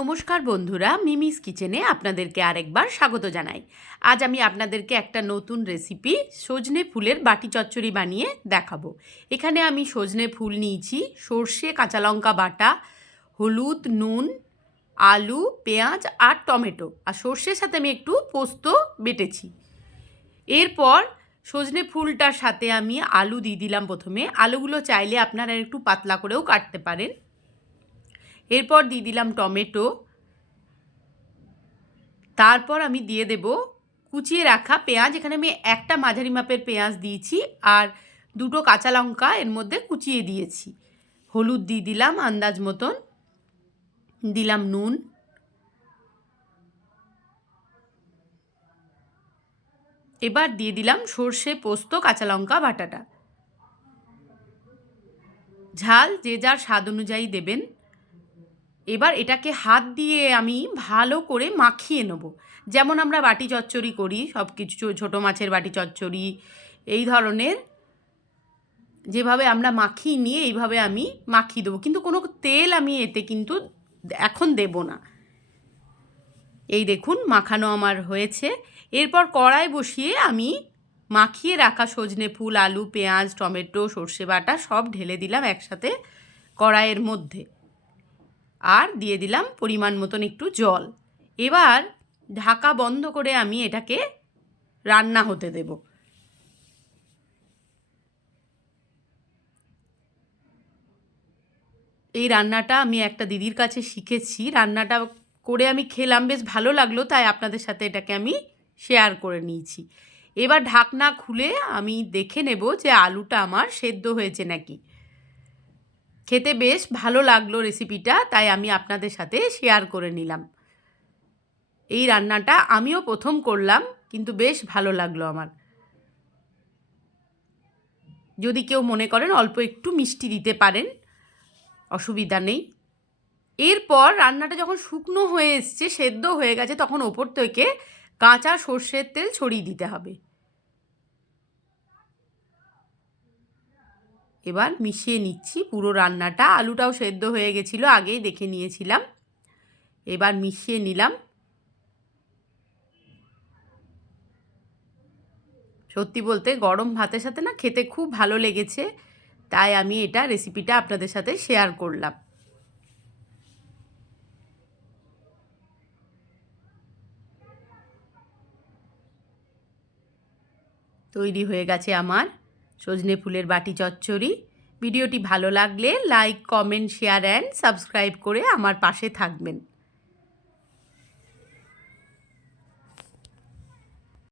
নমস্কার বন্ধুরা, মিমিস কিচেনে আপনাদেরকে আরেকবার স্বাগত জানাই। আজ আমি আপনাদেরকে একটা নতুন রেসিপি সজনে ফুলের বাটি চচ্চড়ি বানিয়ে দেখাবো। এখানে আমি সজনে ফুল নিয়েছি, সর্ষে, কাঁচা লঙ্কা বাটা, হলুদ, নুন, আলু, পেঁয়াজ আর টমেটো। আর সর্ষের সাথে আমি একটু পোস্ত বেটেছি। এরপর সজনে ফুলটার সাথে আমি আলু দিয়ে দিলাম প্রথমে। আলুগুলো চাইলে আপনারা একটু পাতলা করেও কাটতে পারেন। এরপর দিয়ে দিলাম টমেটো। তারপর আমি দিয়ে দেব কুচিয়ে রাখা পেঁয়াজ। এখানে আমি একটা মাঝারি মাপের পেঁয়াজ দিয়েছি আর দুটো কাঁচা লঙ্কা এর মধ্যে কুচিয়ে দিয়েছি। হলুদ দিয়ে দিলাম আন্দাজ মতন। দিলাম নুন। এবার দিয়ে দিলাম সর্ষে পোস্ত, কাঁচা লঙ্কা, বাটাটা। ঝাল যে যার স্বাদ অনুযায়ী দেবেন। এবার এটাকে হাত দিয়ে আমি ভালো করে মাখিয়ে নেব। যেমন আমরা বাটি চচ্চড়ি করি, সব কিছু ছোটো মাছের বাটি চচ্চড়ি, এই ধরনের। যেভাবে আমরা মাখিয়ে নিয়ে এইভাবে আমি মাখিয়ে দেবো। কিন্তু কোনো তেল আমি এতে কিন্তু এখন দেব না। এই দেখুন, মাখানো আমার হয়েছে। এরপর কড়াই বসিয়ে আমি মাখিয়ে রাখা সজনে ফুল, আলু, পেঁয়াজ, টমেটো, সর্ষে বাটা সব ঢেলে দিলাম একসাথে কড়াইয়ের মধ্যে। আর দিয়ে দিলাম পরিমাণ মতন একটু জল। এবার ঢাকা বন্ধ করে আমি এটাকে রান্না হতে দেব। এই রান্নাটা আমি একটা দিদির কাছে শিখেছি। রান্নাটা করে আমি খেলাম, বেশ ভালো লাগল, তাই আপনাদের সাথে এটাকে আমি শেয়ার করে নিয়েছি। এবার ঢাকনা খুলে আমি দেখে নেব যে আলুটা আমার সেদ্ধ হয়েছে নাকি। খেতে বেশ ভালো লাগল রেসিপিটা তাই আমি আপনাদের সাথে শেয়ার করে নিলাম। এই রান্নাটা আমিও প্রথম করলাম, কিন্তু বেশ ভালো লাগল আমার। যদি কেউ মনে করেন অল্প একটু মিষ্টি দিতে পারেন, অসুবিধা নেই। এরপর রান্নাটা যখন শুকনো হয়ে এসছে, সেদ্ধ হয়ে গেছে, তখন ওপর থেকে কাঁচা সর্ষের তেল ছড়িয়ে দিতে হবে। এবার মিশিয়ে নিচ্ছি। পুরো রান্নাটা আলুটাও সেদ্ধ হয়ে গেছিল, আগেই দেখে নিয়েছিলাম। এবার মিশিয়ে নিলাম। সত্যি বলতে গরম ভাতের সাথে না খেতে খুব ভালো লেগেছে, তাই আমি এটা রেসিপিটা আপনাদের সাথে শেয়ার করলাম। তৈরি হয়ে গেছে আমার সজনে ফুলের বাটি চচ্চড়ি। ভিডিওটি ভালো লাগলে like, comment, share and subscribe করে আমার পাশে থাকবেন।